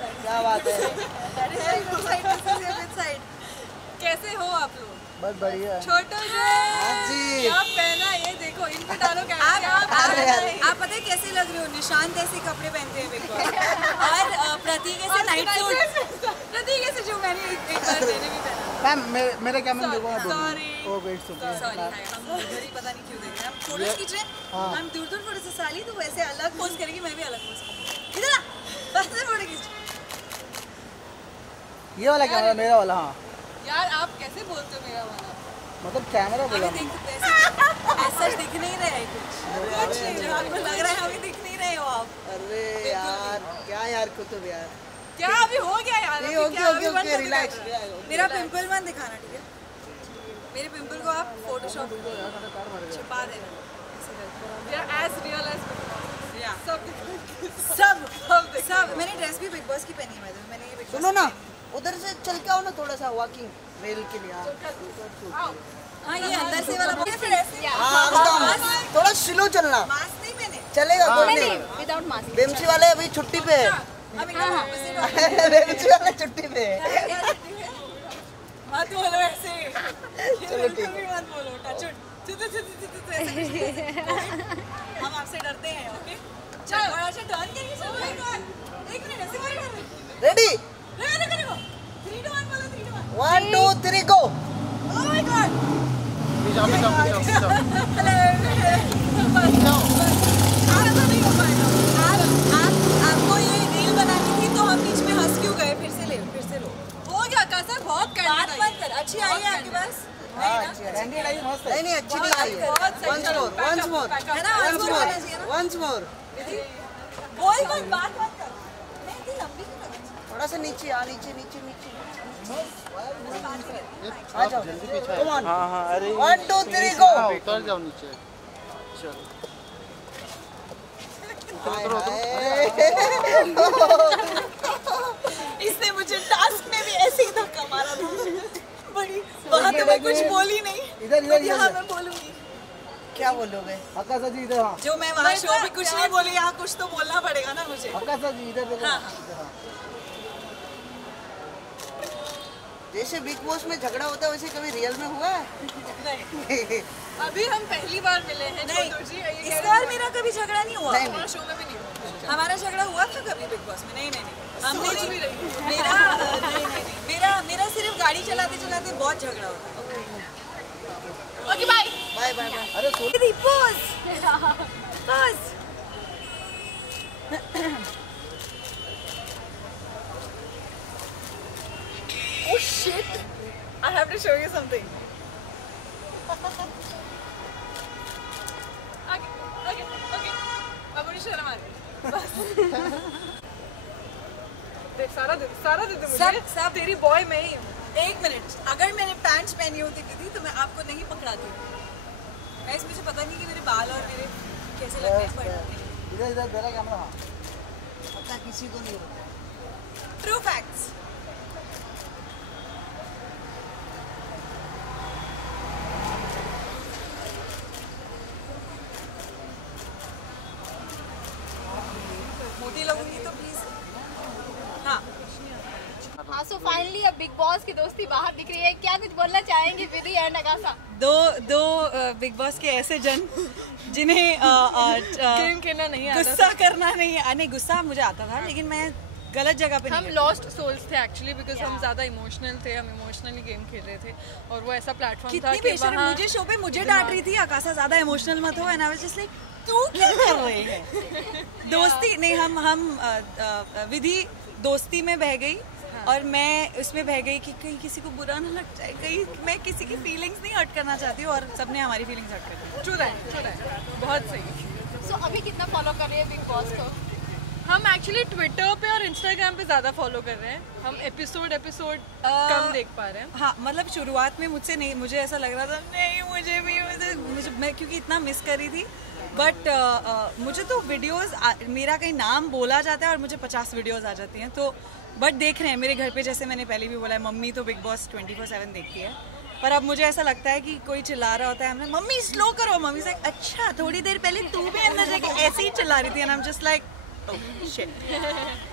क्या बात है। कैसे हो आप लोग? बहुत बढ़िया। छोटू जी क्या पहना ये देखो, इन पे डालो क्या? आप पता है कैसे लग रहे हो? निशांत ऐसे कपड़े पहनते हैं बिग बॉस। और प्रतीक ऐसे नाइट सूट, प्रतीक ऐसे जो मैंने एक बार मैंने भी पहना। मैम मेरे क्या मैं देखो सॉरी ओ वेट सॉरी हम इधर ही पता नहीं क्यों देख रहे हैं। हम फोटोज खींच रहे हैं, हम दूर फोटो से साली तो वैसे अलग पोज करेगी, मैं भी अलग पोज करूंगी। इधर आ बस फोटो खींच। ये वाला कैमरा मेरा वाला। हाँ यार आप कैसे बोलते हो मेरा वाला? मतलब कैमरा बोला ऐसा दिख नहीं रहा है कुछ नहीं, आपको लग रहा है हमें दिख नहीं रहे हो आप। अरे यार क्या यार कुतुब यार क्या अभी हो गया यार? Okay relax. मेरा पिंपल मत दिखाना ठीक है? मेरे पिंपल को आप फोटोशॉप छुपा देना। एज रियल एज सब मैंने ड्रेस भी बिग बॉस की पहनी है। मैंने ये सुनो ना उधर से चल के आओ ना थोड़ा सा वॉकिंग रेल के लिए। हाँ ये अंदर से वाला थोड़ा स्लो चलना। मास्क नहीं मैंने चलेगा कोई नहीं विदाउट मास्क। बेमसी वाले अभी छुट्टी पे है। बेमसी वाले छुट्टी पे है। मत बोलो ऐसे, चलो ठीक है मत बोलो टच हम आपसे डरते हैं। ओके चलो थोड़ा सा टर्न करके चलो। एक मिनट ऐसे कर रहे रेडी करो 3 2 1 बोलो 3 2 1 1 2 3 गो। ओह माय गॉड आपको ये रील बनानी थी तो हम बीच में हंस क्यों गए? फिर से लो हो गया कसर बहुत कर बात मत कर। अच्छी आई है आपके पास? नहीं अच्छी नहीं आई है। once more है ना? once more बोल मत बात मत कर। नहीं इतनी लंबी क्यों लगी? थोड़ा सा नीचे आ नीचे आ जाओ जल्दी पीछे। कम ऑन हां अरे 1 2 3 गो। उतर जाओ नीचे। चलो इसने मुझे टास्क में भी ऐसे ही धक्का मारा था। बड़ी वहाँ तो मैं कुछ बोली नहीं, इधर यहाँ मैं बोलूंगी। क्या बोलोगे? आकाश जी इधर। हाँ जो मैं वहाँ शो पे कुछ नहीं बोली, यहाँ कुछ तो बोलना पड़ेगा ना मुझे। आकाश जी इधर देखो। हाँ। जैसे बिग बॉस में झगड़ा होता है वैसे कभी रियल में हुआ है? नहीं अभी हम पहली बार मिले हैं। नहीं छोटू जी इस बार मेरा कभी झगड़ा नहीं हुआ। नहीं। शो में भी नहीं हुआ। हमारा झगड़ा हुआ था कभी बिग बॉस में? नहीं हमने सोच भी रही हूँ। मेरा सिर्फ गाड़ी चलाते चलाते बहुत झगड़ा होता है। Okay bye bye bye bye. अरे बस Oh shit! I have to show you something. Okay. अब मुझे शर्म आ रही है। देख सारा दे दे मुझे। सब तेरी बॉय मैं ही हूँ। 1 मिनट, अगर मैंने पैंट्स पहनी होती थी तो मैं आपको नहीं पकड़ाती। मैं इसमें से पता नहीं कि मेरे बाल और मेरे कैसे लगते हैं पर इधर मेरा कैमरा। हाँ पता किसी को नहीं होता। True facts. मोटी लगूंगी तो प्लीज। हाँ सो फाइनली अब बिग बॉस की दोस्ती बाहर दिख रही है। क्या कुछ बोलना चाहेंगी विधि एंड आकाशा? दो बिग बॉस के ऐसे जन जिन्हें गेम खेलना नहीं आता, गुस्सा करना नहीं गुस्सा मुझे आता था लेकिन मैं गलत जगह पे हम लॉस्ट सोल्स थे एक्चुअली बिकॉज हम ज्यादा इमोशनल थे। हम इमोशनली गेम खेल रहे थे और वो ऐसा प्लेटफॉर्म था कितनी कि बेशर्म मुझे शो पे मुझे डांट रही थी आकाशा ज्यादा इमोशनल मत हो। And I was just like तू क्या कर रही है? दोस्ती नहीं हम विधि दोस्ती में बह गई और मैं उसमें बह गई कि कहीं किसी को बुरा ना लग जाए, कहीं मैं किसी की फीलिंग्स नहीं हर्ट करना चाहती हूँ और सबने हमारी फीलिंग्स हर्ट कर दी। ट्रू दैट बहुत सही। सो अभी कितना फॉलो कर रही है बिग बॉस को? हम एक्चुअली ट्विटर पे और इंस्टाग्राम पे ज्यादा फॉलो कर रहे हैं। हम एपिसोड कम देख पा रहे हैं। हाँ मतलब शुरुआत में मुझसे नहीं, मुझे ऐसा लग रहा था नहीं मुझे मैं क्योंकि इतना मिस कर रही थी। बट मुझे तो वीडियोस मेरा कहीं नाम बोला जाता है और मुझे 50 वीडियोस आ जाती हैं तो बट देख रहे हैं मेरे घर पे। जैसे मैंने पहले भी बोला है मम्मी तो बिग बॉस 24/7 देखती है पर अब मुझे ऐसा लगता है कि कोई चिल्ला रहा होता है हमने मम्मी स्लो करो। मम्मी से अच्छा थोड़ी देर पहले तू भी अंदर जाके ऐसे ही चिल्ला रही थी and I am just like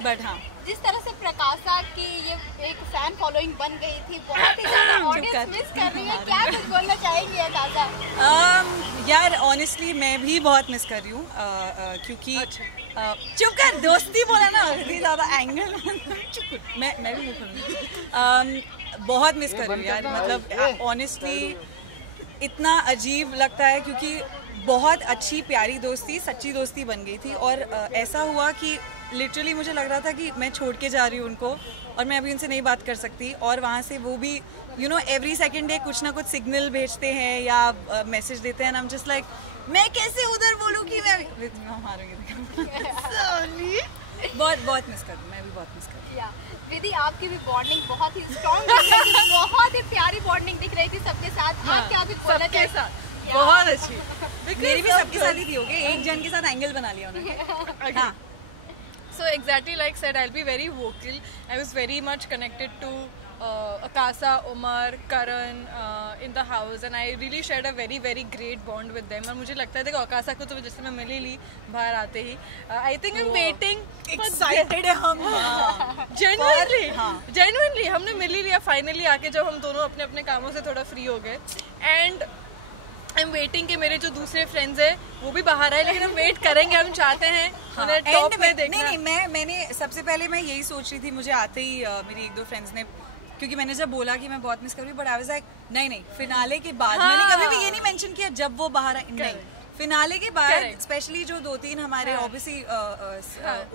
but हाँ, जिस तरह से प्रकाशा की ये एक फैन फॉलोइंग बन गई थी, बहुत ही ज्यादा ऑडियंस मिस कर रही है, क्या कुछ बोलना चाहेंगी आकाशा? यार ऑनेस्टली मैं भी बहुत मिस कर रही हूँ, क्योंकि चुप कर, दोस्ती बोला ना, इतनी ज्यादा एंगल मैं भी मुझे बहुत मिस कर रही हूँ यार, मतलब ऑनेस्टली इतना अजीब लगता है, क्योंकि बहुत अच्छी प्यारी दोस्ती, सच्ची दोस्ती बन गई थी, और ऐसा हुआ कि लिटरली मुझे लग रहा था कि मैं छोड़ के जा रही हूँ उनको और मैं अभी उनसे नहीं बात कर सकती, और वहाँ से वो भी एवरी सेकंड डे कुछ ना कुछ सिग्नल भेजते हैं या मैसेज देते हैं, आई एम जस्ट लाइक मैं कैसे उधर बोलूँ कि मैं बहुत मिस कर रही हूँ, मैं भी बहुत मिस कर रही हूँ। विधि, आपकी भी बॉन्डिंग बहुत ही स्ट्रॉन्ग दिख रही थी, बहुत ही प्यारी बॉन्डिंग दिख रही थी सबके साथ। आप क्या भी बोलना चाहिए? बहुत अच्छी, मेरी भी सबके साथ ही थी, हो गई, एक जन के साथ एंगल बना लिया उन्होंने। हाँ, so exactly like said, I'll be very vocal. I was very much connected to Akasa, Umar, Karan in the house, and I really shared a very very great bond with them. और मुझे लगता है देखो Akasa को तो जैसे मैं मिली ली बाहर आते ही, I think I'm waiting, excited है हम, genuinely हमने मिली लिया फाइनली आके, जब हम दोनों अपने अपने कामों से थोड़ा फ्री हो गए, एंड आई एम वेटिंग कि मेरे जो दूसरे फ्रेंड्स हैं वो भी बाहर आए, लेकिन हम वेट करेंगे, हम चाहते हैं उन्हें टॉप में देखना। नहीं, मैंने सबसे पहले मैं यही सोच रही थी, मुझे आते ही मेरी एक दो फ्रेंड्स ने, क्योंकि मैंने जब बोला कि मैं बहुत मिस कर रही हूँ, बट आई वाज लाइक नहीं, फिनाले के बाद, मैंने कभी भी ये नहीं मेंशन किया जब वो बाहर आए, नहीं, फिनाले के बाद स्पेशली जो 2-3 हमारे obviously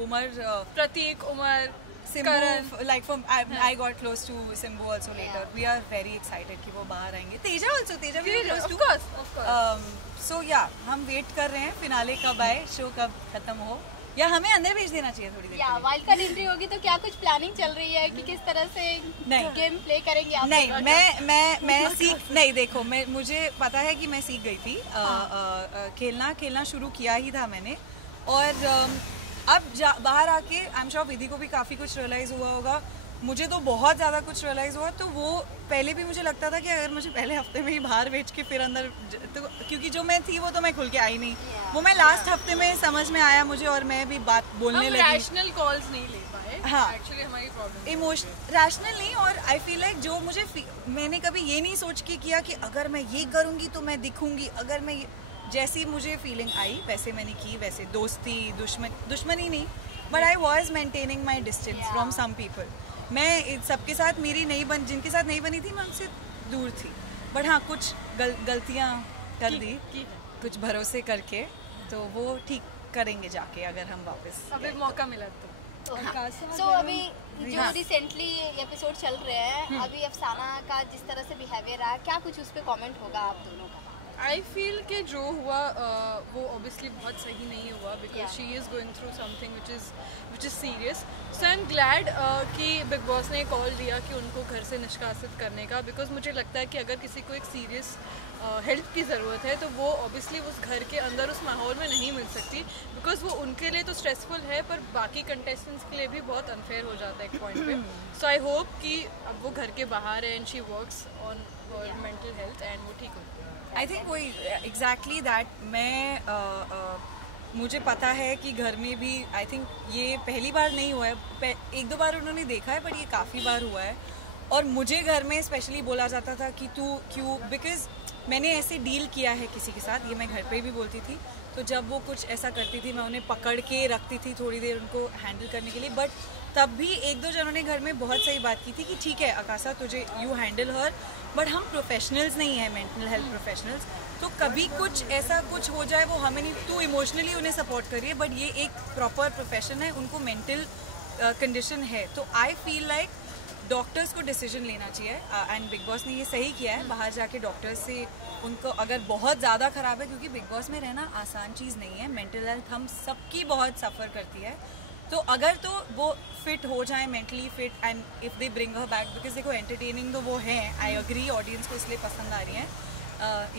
Umar, Prateek, Umar, Simbu, like from I got close to Simbu also later. We are very excited कि वो बाहर आएंगे. Teja also, Teja भी close to. Of course. So yeah, हम वेट कर रहे हैं फिनाले कब आए, शो कब खत्म हो, या हमें अंदर भेज देना चाहिए थोड़ी देर। या वाइल्ड कार्ड एंट्री होगी तो क्या कुछ प्लानिंग चल रही है कि किस तरह से गेम प्ले करेंगे आप? नहीं, मैं सीख नहीं, देखो मुझे पता है कि मैं सीख गई थी, खेलना शुरू किया ही था मैंने, और अब बाहर आके आई एम श्योर विधि को भी काफ़ी कुछ रियलाइज़ हुआ होगा, मुझे तो बहुत ज़्यादा कुछ रियलाइज़ हुआ। तो वो पहले भी मुझे लगता था कि अगर मुझे पहले हफ्ते में ही बाहर भेज के फिर अंदर, तो क्योंकि जो मैं थी वो तो मैं खुल के आई नहीं, वो मैं लास्ट हफ्ते में समझ में आया मुझे, और मैं भी बात बोलने लगी। रैशनल कॉल्स नहीं ले पाए, हाँ, एक्चुअली हमारी प्रॉब्लम इमोशनल रैशनल नहीं, और आई फील लाइक जो मुझे मैंने कभी ये नहीं सोच के किया कि अगर मैं ये करूँगी तो मैं दिखूँगी, अगर मैं जैसी मुझे फीलिंग आई वैसे मैंने की, वैसे दोस्ती दुश्मनी नहीं, but I was maintaining my distance from some people. मैं सबके साथ मेरी जिनके साथ नहीं बनी थी मैं उनसे दूर थी, बट हाँ कुछ गलतियाँ कर दी कुछ भरोसे करके, तो वो ठीक करेंगे जाके अगर हम वापस अभी मौका मिला तो। सो अभी जो रिसेंटली एपिसोड चल रहे हैं, अभी अफसाना का जिस तरह से बिहेवियर रहा, क्या कुछ उस पर कॉमेंट होगा आप दोनों का? आई फील कि जो हुआ वो ऑब्वियसली बहुत सही नहीं हुआ, because she is going through something which is serious. So I am glad कि बिग बॉस ने कॉल दिया कि उनको घर से निष्कासित करने का, बिकॉज मुझे लगता है कि अगर किसी को एक सीरियस हेल्प की ज़रूरत है तो वो ऑब्वियसली उस घर के अंदर उस माहौल में नहीं मिल सकती, बिकॉज वो उनके लिए तो स्ट्रेसफुल है, पर बाकी कंटेस्टेंट्स के लिए भी बहुत अनफेयर हो जाता है एक पॉइंट पे। सो आई होप कि अब वो घर के बाहर है and she works on her mental health and वो ठीक हो। आई थिंक वही एग्जैक्टली दैट, मुझे पता है कि घर में भी आई थिंक ये पहली बार नहीं हुआ है, 1-2 बार उन्होंने देखा है, बट ये काफ़ी बार हुआ है, और मुझे घर में स्पेशली बोला जाता था कि तू क्यों, बिकॉज मैंने ऐसे डील किया है किसी के साथ, ये मैं घर पे भी बोलती थी, तो जब वो कुछ ऐसा करती थी मैं उन्हें पकड़ के रखती थी थोड़ी देर उनको हैंडल करने के लिए, बट तब भी 1-2 जनों ने घर में बहुत सही बात की थी कि ठीक है आकाशा तुझे यू हैंडल हर, बट हम प्रोफेशनल्स नहीं हैं, मेंटल हेल्थ प्रोफेशनल्स, तो कभी कुछ ऐसा कुछ हो जाए वो हमें नहीं, तू इमोशनली उन्हें सपोर्ट करिए, बट ये एक प्रॉपर प्रोफेशन है, उनको मेंटल कंडीशन है, तो आई फील लाइक डॉक्टर्स को डिसीजन लेना चाहिए, एंड बिग बॉस ने ये सही किया है, बाहर जाके डॉक्टर्स से उनको अगर बहुत ज़्यादा ख़राब है, क्योंकि बिग बॉस में रहना आसान चीज़ नहीं है, मेंटल हेल्थ हम सबकी बहुत सफ़र करती है, तो अगर तो वो फिट हो जाए, mentally fit, and if they bring her back, because देखो एंटरटेनिंग तो वो हैं, आई अग्री, ऑडियंस को इसलिए पसंद आ रही हैं,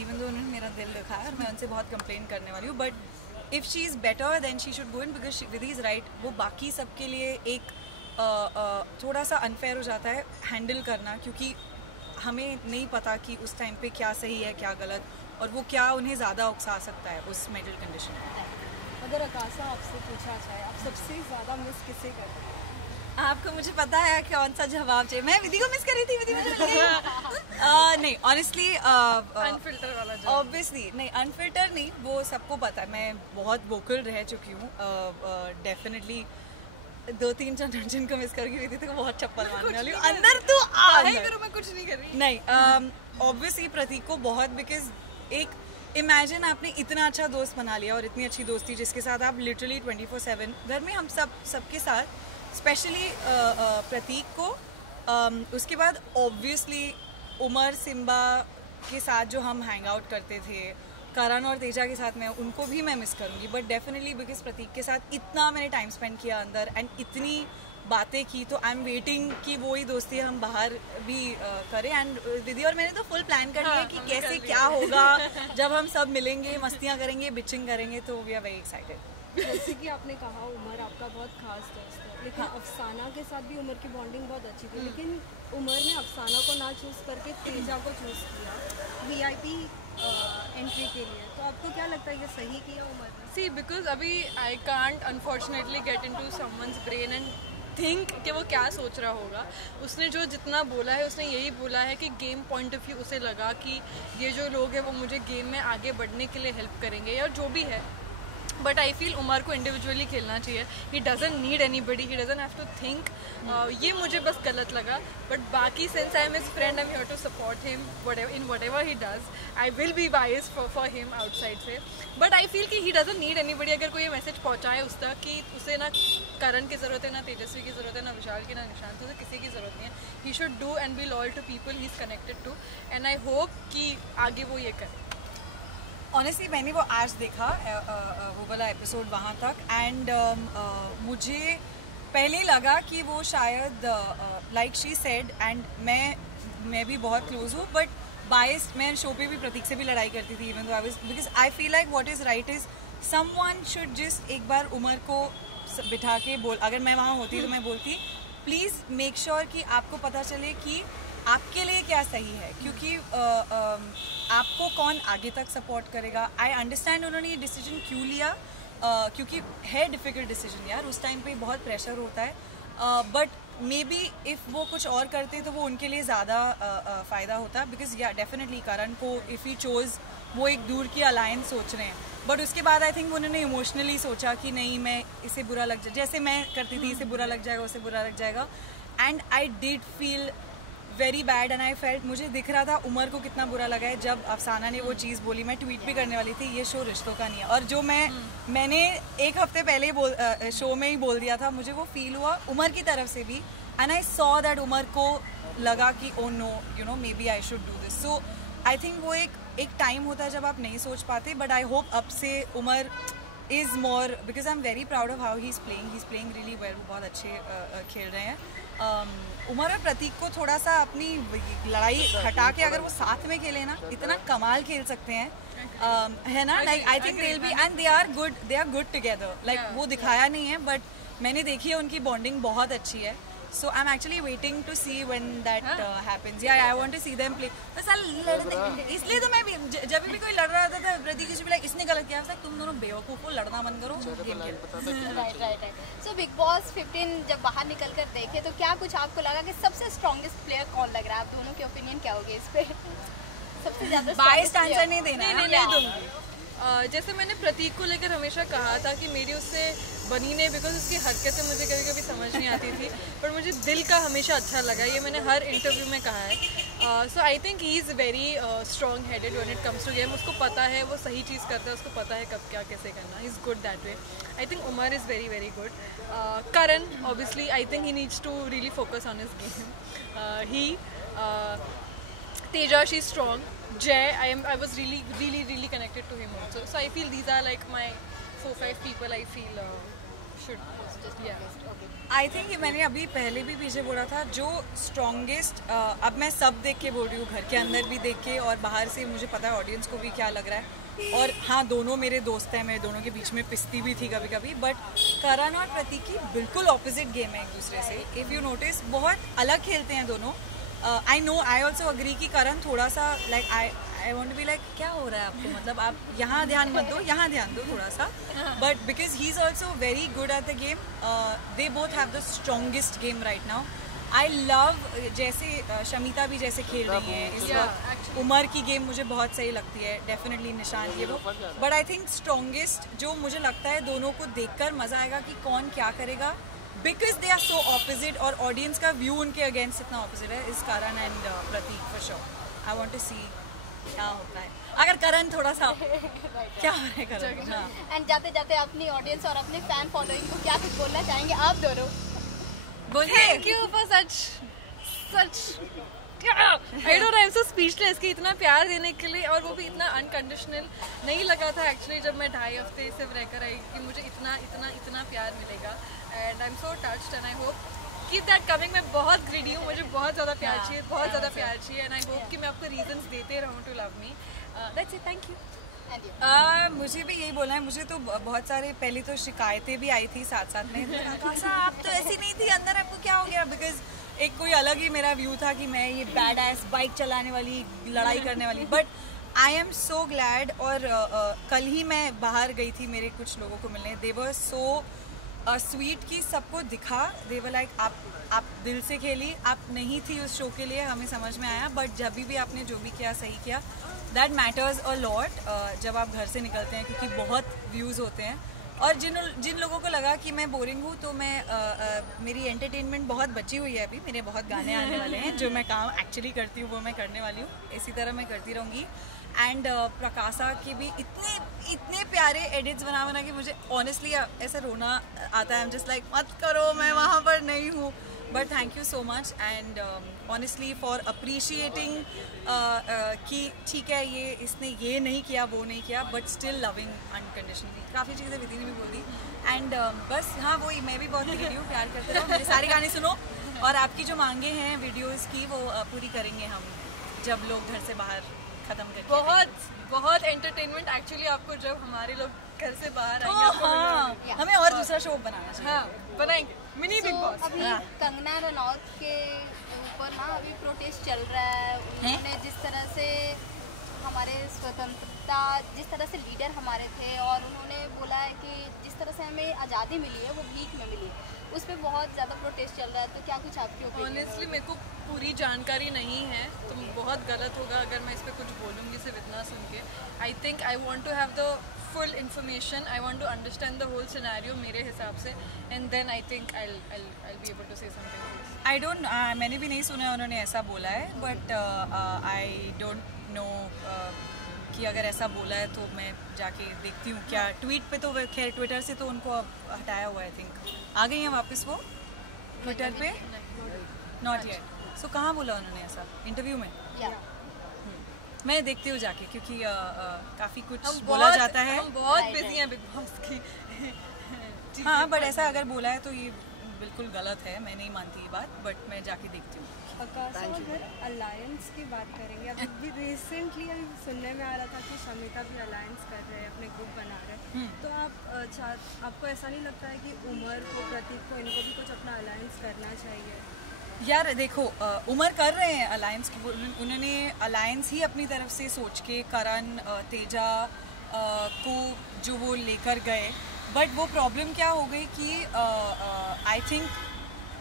इवन दो उन्होंने मेरा दिल दिखाया और मैं उनसे बहुत कंप्लेन करने वाली हूँ, but if she is better than she should go in, because Vidhi is right, वो बाकी सबके लिए एक थोड़ा सा अनफेयर हो जाता है हैंडल करना, क्योंकि हमें नहीं पता कि उस टाइम पे क्या सही है क्या गलत, और वो क्या उन्हें ज़्यादा उकसा सकता है उस मेंटल कंडीशन में। अगर आकाशा आपसे पूछा जाए आप सबसे ज़्यादा मिस किसे करते हैं? आपको मुझे पता है कौन सा जवाब चाहिए। मैं विधि को मिस कर रही थी, विधि नहीं ऑनेस्टली अनफिल्टर वाला जवाब। ऑब्वियसली नहीं, अनफिल्टर नहीं, वो सबको पता है मैं बहुत वोकल रह चुकी हूँ। डेफिनेटली 2-3 जिनको मिस करके विधि तो बहुत चप्पल मारने वाली हूँ अंदर। तो करो, मैं कुछ नहीं कर रही। नहीं ऑब्वियसली प्रतीक को बहुत, बिकॉज एक इमेजिन आपने इतना अच्छा दोस्त बना लिया और इतनी अच्छी दोस्ती जिसके साथ आप लिटरली 24/7 घर में हम सबके साथ, स्पेशली प्रतीक को, उसके बाद ऑब्वियसली उमर सिम्बा के साथ जो हम हैंग आउट करते थे, करण और तेजा के साथ मैं उनको भी मैं मिस करूँगी, बट डेफिनेटली बिकॉज प्रतीक के साथ इतना मैंने टाइम स्पेंड किया अंदर एंड इतनी बातें की, तो आई एम वेटिंग कि वो ही दोस्ती हम बाहर भी करें। एंड विधि और मैंने तो फुल प्लान कर लिया कि कैसे क्या होगा जब हम सब मिलेंगे, मस्तियाँ करेंगे, बिचिंग करेंगे, तो वी आर वेरी एक्साइटेड। जैसे कि आपने कहा उमर आपका बहुत खास दोस्त है, लेकिन अफसाना के साथ भी उमर की बॉन्डिंग बहुत अच्छी थी, लेकिन उमर ने अफसाना को ना चूज़ करके तेजा को चूज़ किया VIP एंट्री के लिए, तो आपको क्या लगता है ये सही किया उमर ने? सी बिकॉज अभी I can't unfortunately get into someone's brain and think कि वो क्या सोच रहा होगा। उसने जो जितना बोला है उसने यही बोला है कि गेम पॉइंट ऑफ व्यू उसे लगा कि ये जो लोग हैं वो मुझे गेम में आगे बढ़ने के लिए हेल्प करेंगे या जो भी है। बट आई फील उमर को इंडिविजुअली खेलना चाहिए। He doesn't need anybody, he doesn't have to think. ये मुझे बस गलत लगा। बट बाकी since I am his friend, I am here to support him in whatever he does. I will be biased for him outside से। But I feel कि he doesn't need anybody. अगर कोई ये message पहुँचाए उस तक कि उसे ना करण की ज़रूरत है, ना तेजस्वी की ज़रूरत है, ना विशाल की, ना निशांत, उसे किसी की ज़रूरत नहीं है। He should do and be loyal to people he is connected to, and I hope कि आगे वो ये करे। ऑनेस्टली मैंने वो आज देखा वो वाला एपिसोड वहाँ तक, एंड मुझे पहले लगा कि वो शायद लाइक शी सेड, एंड मैं भी बहुत क्लोज हूँ, बट बायस मैं शो पे भी प्रतीक से भी लड़ाई करती थी, even though I was, because I feel like what is right is someone should just एक बार उमर को बिठा के बोल, अगर मैं वहाँ होती तो मैं बोलती प्लीज़ मेक श्योर कि आपको पता चले कि आपके लिए क्या सही है, क्योंकि आपको कौन आगे तक सपोर्ट करेगा। आई अंडरस्टैंड उन्होंने ये डिसीजन क्यों लिया, क्योंकि है डिफ़िकल्ट डिसीजन यार, उस टाइम पे बहुत प्रेशर होता है, बट मे बी इफ़ वो कुछ और करते तो वो उनके लिए ज़्यादा फ़ायदा होता, बिकॉज या डेफिनेटली करण को इफ़ ही चोज़ वो एक दूर की अलायंस सोच रहे हैं, बट उसके बाद आई थिंक उन्होंने इमोशनली सोचा कि नहीं मैं इसे बुरा लग जाए, जैसे मैं करती थी इसे बुरा लग जाएगा उसे बुरा लग जाएगा, and I did feel very bad and I felt, मुझे दिख रहा था उमर को कितना बुरा लगा है जब अफसाना ने वो चीज़ बोली। मैं ट्वीट भी करने वाली थी ये शो रिश्तों का नहीं है, और जो मैंने एक हफ्ते पहले ही शो में ही बोल दिया था, मुझे वो फील हुआ उमर की तरफ से भी, and I saw that Umar को लगा कि oh no you know maybe I should do this. So I think वो एक टाइम होता है जब आप नहीं सोच पाते, बट आई होप अब से Umar is more, because I am very proud of how he is playing really well, वो बहुत अच्छे खेल रहे हैं। उमर और प्रतीक को थोड़ा सा अपनी लड़ाई हटा के अगर वो साथ में खेले ना, इतना कमाल खेल सकते हैं, है ना, like I think they will be and they are good together, like वो दिखाया नहीं है बट मैंने देखी है उनकी बॉन्डिंग बहुत अच्छी है। So I'm actually waiting to see when that happens. Yeah, I want to see them play. बस इसलिए तो मैं भी जब भी कोई लड़ रहा था प्रतीक से भी लाइक इसने गलत किया, तुम दोनों बेवकूफ हो, लड़ना बंद करो, गेम खेलो। राइट। सो बिग बॉस 15 जब बाहर निकल कर देखे तो क्या कुछ आपको लगा कि सबसे स्ट्रॉन्गेस्ट प्लेयर कौन लग रहा है? आप दोनों के ओपिनियन क्या होगी इस पे? सबसे ज्यादा बायस्ड आंसर नहीं देना, नहीं दूंगी। जैसे मैंने प्रतीक को लेकर हमेशा कहा था कि मेरी उससे बनी नहीं, बिकॉज उसकी हरकतें मुझे कभी कभी समझ नहीं आती थी, पर मुझे दिल का हमेशा अच्छा लगा, ये मैंने हर इंटरव्यू में कहा है। So I think he is very strong headed when it comes to game. उसको पता है वो सही चीज़ करता है, उसको पता है कब क्या कैसे करना, he is good that way. I think Umar is very very good. Karan obviously I think he needs to really focus on his game. Teja, she's strong. Jay, I was really connected to him also. So I feel these are like my 4-5 people I feel should just yeah. I think मैंने अभी पहले भी पीछे बोला था जो strongest, अब मैं सब देख के बोल रही हूँ, घर के अंदर भी देख के और बाहर से मुझे पता है ऑडियंस को भी क्या लग रहा है, और हाँ दोनों मेरे दोस्त हैं, मैं दोनों के बीच में पिसती भी थी कभी कभी, बट करण और प्रतीक की बिल्कुल ऑपोजिट गेम है एक दूसरे से। इफ़ यू नोटिस बहुत अलग खेलते हैं दोनों। I know, I also agree कि करण थोड़ा सा like I want to be like क्या हो रहा है आपको, मतलब आप यहाँ ध्यान मत दो, यहाँ ध्यान दो थोड़ा सा. But because he is also very good at the game. They both have the strongest game right now. I love जैसे शमिता भी जैसे खेल रही है इस वक्त. उमर की गेम मुझे बहुत सही लगती है, डेफिनेटली निशान ये वो. बट आई थिंक स्ट्रॉन्गेस्ट जो मुझे लगता है दोनों को देखकर मजा आएगा कि कौन क्या करेगा, because they are so opposite और ऑडियंस का व्यू उनके अगेंस्ट इतना ऑपोजिट है. इस Karan and Prateek for sure. I want to see क्या होता है. अगर करण थोड़ा सा क्या हो रहा है करण. एंड जाते जाते अपनी ऑडियंस और अपने फैन फॉलोइंग को क्या कुछ बोलना चाहेंगे आप दोनों? Thank you for such I don't know, I'm so speechless कि इतना प्यार देने के लिए, और वो भी इतना अनकंडीशनल. नहीं लगा था एक्चुअली जब मैं 2.5 हफ्ते सिर्फ रहकर आई कि मुझे इतना इतना इतना प्यार मिलेगा. And I am so touched and I hope keep that coming. मैं बहुत ग्रीडी हूँ, मुझे बहुत ज़्यादा प्यार चाहिए, बहुत ज़्यादा प्यार चाहिए. एंड आई होप कि मैं आपको रीजंस देते रहूँ to love me. That's it. Thank you. मुझे भी यही बोलना है. मुझे तो बहुत सारे पहले तो शिकायतें भी आई थी साथ साथ में, आप तो ऐसी नहीं थी, अंदर आपको क्या हो गया. बिकॉज एक कोई अलग ही मेरा व्यू था कि मैं ये बैड एस बाइक चलाने वाली, लड़ाई करने वाली. But I am so glad. और कल ही मैं बाहर गई थी मेरे कुछ लोगों को मिलने. दे वर सो स्वीट की सबको दिखा. दे वर लाइक आप दिल से खेली, आप नहीं थी उस शो के लिए, हमें समझ में आया. बट जब भी आपने जो भी किया सही किया. दैट मैटर्स अ लॉट जब आप घर से निकलते हैं, क्योंकि बहुत व्यूज़ होते हैं. और जिन लोगों को लगा कि मैं बोरिंग हूँ, तो मैं मेरी एंटरटेनमेंट बहुत बची हुई है अभी. मेरे बहुत गाने आने वाले हैं. जो मैं काम एक्चुअली करती हूँ वो मैं करने वाली हूँ. इसी तरह मैं करती रहूँगी. एंड प्रकाशा की भी इतने प्यारे एडिट्स बना के मुझे ऑनेस्टली ऐसा रोना आता है. आई एम जस्ट लाइक मत करो, मैं वहाँ पर नहीं हूँ. But thank you so much and honestly for appreciating कि ठीक है ये इसने ये नहीं किया वो नहीं किया, बट स्टिल लविंग अनकंडीशनली. काफ़ी चीज़ें विधि ने भी बोल दी. एंड बस हाँ वही, मैं भी बहुत निकली हूँ. प्यार करते रहो, मेरे सारे गाने सुनो, और आपकी जो मांगे हैं वीडियोज़ की वो पूरी करेंगे हम जब लोग घर से बाहर ख़त्म करके. बहुत एंटरटेनमेंट एक्चुअली आपको जब हमारे लोग घर से बाहर आएंगे. हाँ, हमें और दूसरा शो बनाना चाहिए. हाँ बनाएंगे, मिनी बिग बॉस. अभी कंगना रनौत के ऊपर ना अभी प्रोटेस्ट चल रहा है. उन्होंने जिस तरह से हमारे स्वतंत्रता, जिस तरह से लीडर हमारे थे, और उन्होंने बोला है कि जिस तरह से हमें आज़ादी मिली है वो भीख में मिली है, उस पर बहुत ज़्यादा प्रोटेस्ट चल रहा है. तो क्या कुछ आपकी ओपिनियन? ऑनेस्टली मेरे को पूरी जानकारी नहीं है, तो बहुत गलत होगा अगर मैं इस पर कुछ बोलूँगी सिर्फ इतना सुन के. I think I want to have the full information. I want to understand the whole scenario मेरे हिसाब से, and then I think I be able to say something. I don't, मैंने भी नहीं सुना उन्होंने ऐसा बोला है. बट आई डोंट नो कि अगर ऐसा बोला है तो मैं जाके देखती हूँ क्या. ट्वीट पे तो खैर ट्विटर से तो उनको हटाया हुआ है. आई थिंक आ गई हैं वापस वो ट्विटर पे. Not yet. सो कहाँ बोला उन्होंने ऐसा? इंटरव्यू में? मैं देखती हूँ जाके, क्योंकि काफ़ी कुछ बोला जाता है. हम बहुत बिजी हैं बिग बॉस की. हाँ बट ऐसा अगर बोला है तो ये बिल्कुल गलत है. मैं नहीं मानती ये बात, बट मैं जाके देखती हूँ. आकाशा, अगर अलायंस की बात करेंगे, अभी रिसेंटली अभी सुनने में आ रहा था कि शमिता भी अलायंस कर रहे हैं, अपने ग्रुप बना रहे हैं. तो आपको ऐसा नहीं लगता है कि उमर को, प्रतीक को, इनको भी कुछ अपना अलायंस करना चाहिए? यार देखो, उमर कर रहे हैं अलायंस. उन्होंने अलायंस ही अपनी तरफ से सोच के करण, तेजा को जो वो लेकर गए. बट वो प्रॉब्लम क्या हो गई कि आई थिंक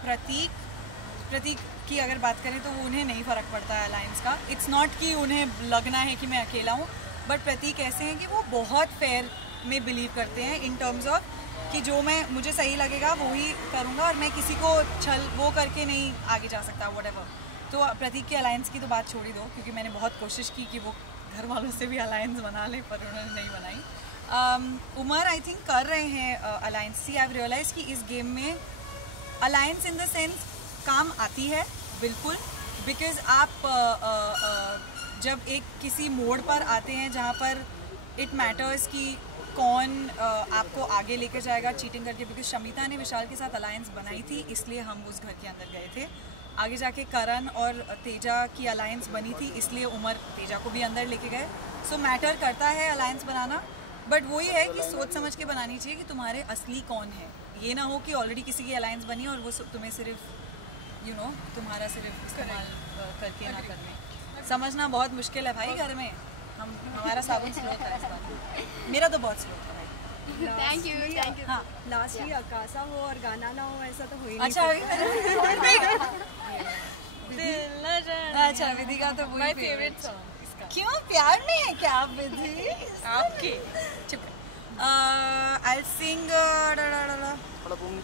प्रतीक की अगर बात करें तो उन्हें नहीं फ़र्क पड़ता है अलायंस का. इट्स नॉट कि उन्हें लगना है कि मैं अकेला हूँ. बट प्रतीक ऐसे हैं कि वो बहुत फेयर में बिलीव करते हैं इन टर्म्स ऑफ कि जो मुझे सही लगेगा वो ही करूँगा, और मैं किसी को छल वो करके नहीं आगे जा सकता व्हाटएवर. तो प्रतीक के अलायंस की तो बात छोड़ ही दो, क्योंकि मैंने बहुत कोशिश की कि वो घर वालों से भी अलायंस बना ले, पर उन्होंने नहीं बनाई. उमर आई थिंक कर रहे हैं अलायंस. सी आई रियलाइज कि इस गेम में अलायंस इन द सेंस काम आती है बिल्कुल. बिकॉज आप जब एक किसी मोड़ पर आते हैं जहाँ पर इट मैटर्स कि कौन आपको आगे लेकर जाएगा चीटिंग करके. बिकॉज शमिता ने विशाल के साथ अलायंस बनाई थी, इसलिए हम उस घर के अंदर गए थे. आगे जाके करण और तेजा की अलायंस बनी थी, इसलिए उमर तेजा को भी अंदर लेके गए. सो मैटर करता है अलायंस बनाना, बट वही है कि सोच समझ के बनानी चाहिए कि तुम्हारे असली कौन है. ये ना हो कि ऑलरेडी किसी की अलायंस बनी और वो तुम्हें सिर्फ तुम्हारा सिर्फ इस्तेमाल करके ना करने. समझना बहुत मुश्किल है भाई घर में. हमारा साबुन स्लो था इस बार, मेरा तो बहुत स्लो था भाई। थैंक यू हाँ लास्टली अकासा हो और गाना ना हो ऐसा तो हो ही नहीं अच्छा अच्छा विधि का तो वही माय फेवरेट फेवरेट सॉन्ग इसका। क्यों प्यार में है क्या आप विधि? आपके चुप आई सिंग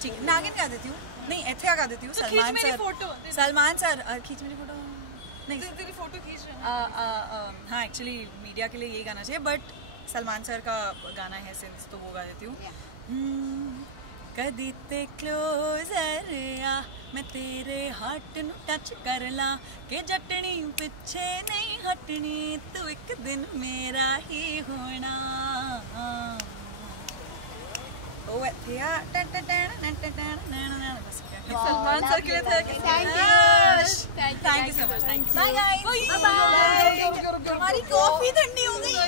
ठीक नागिन गा देती हूँ, नहीं एथिया गा देती हूँ। तो खींच सलमान मेरी सर, फोटो। सलमान सर खींच मेरी फोटो नहीं तेरी फोटो खींच रहे हैं। हाँ एक्चुअली मीडिया के लिए यही गाना चाहिए, बट सलमान सर का गाना है सिंस तो वो गा देती हूँ। कदी ते क्लोजर आ मैं तेरे हार्ट नु टच कर ला के जटनी पिछे नहीं हटनी तू एक दिन मेरा ही होना। ओ एथिया सलमान सर के लिए था। Thank you so much, thank you. Bye guys, bye. हमारी कॉफी ठंडी हो गई।